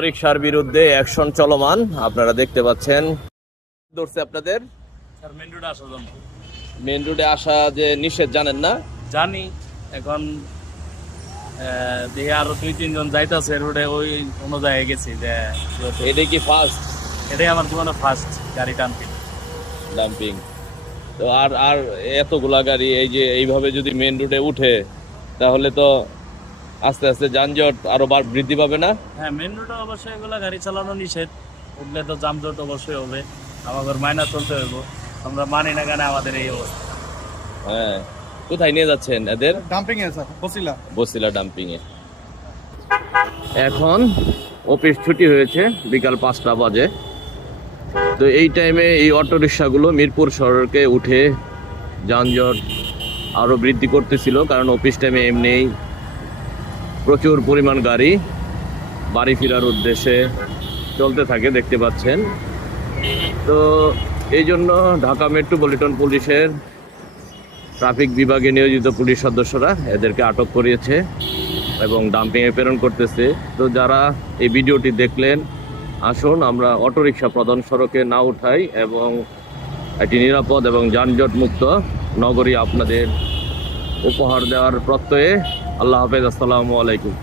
রিকশার বিরুদ্ধে অ্যাকশন চলমান, আপনারা দেখতে পাচ্ছেন। ধরছে আপনাদের স্যার মেন রোডে আসার জন্য। মেন রোডে আসা যে নিষেধ, জানেন না? জানি, এখন দেখি আরো 2-3 জন যাইতেছে রোডে, ওই অনুযায়ী গেছি যে এটাই কি ফার্স্ট এটাই আমার জীবনে ফার্স্ট গাড়ি টানতে। ডাম্পিং? তো আর আর এতগুলা গাড়ি এই যে এইভাবে যদি মেন রোডে উঠে, তাহলে তো আস্তে আস্তে যানজট আরো বৃদ্ধি পাবে না? হ্যাঁ, মেন রোডে অবশ্যই এগুলো গাড়ি চালানো নিষেধ, উঠলে তো যানজট অবশ্যই হবে, আমাদের মাইনা চলতে হইব। আমরা মানি না কেন আমাদের এই অবস্থা। হ্যাঁ, কোথায় নিয়ে যাচ্ছেন এদের? ডাম্পিং এ স্যার, বসিলা ডাম্পিং এ। এখন অফিস ছুটি হয়েছে, বিকাল 5টা বাজে। তো এই টাইমে এই অটো রিক্সাগুলো মিরপুর সড়কে উঠে যানজট আরো বৃদ্ধি করতেছিল, কারণ অফিস টাইমে এমনিই প্রচুর পরিমাণ গাড়ি বাড়ি ফেরার উদ্দেশ্যে চলতে থাকে, দেখতে পাচ্ছেন। তো এই জন্য ঢাকা মেট্রোপলিটন পুলিশের ট্রাফিক বিভাগে নিয়োজিত পুলিশ সদস্যরা এদেরকে আটক করিয়েছে এবং ডাম্পিংয়ে প্রেরণ করতেছে। তো যারা এই ভিডিওটি দেখলেন, আসুন আমরা অটোরিকশা প্রধান সড়কে না উঠাই এবং একটি নিরাপদ এবং যানজট মুক্ত নগরী আপনাদের উপহার দেওয়ার প্রত্যয়ে। আল্লাহ হাফেজ, আসসালামু আলাইকুম।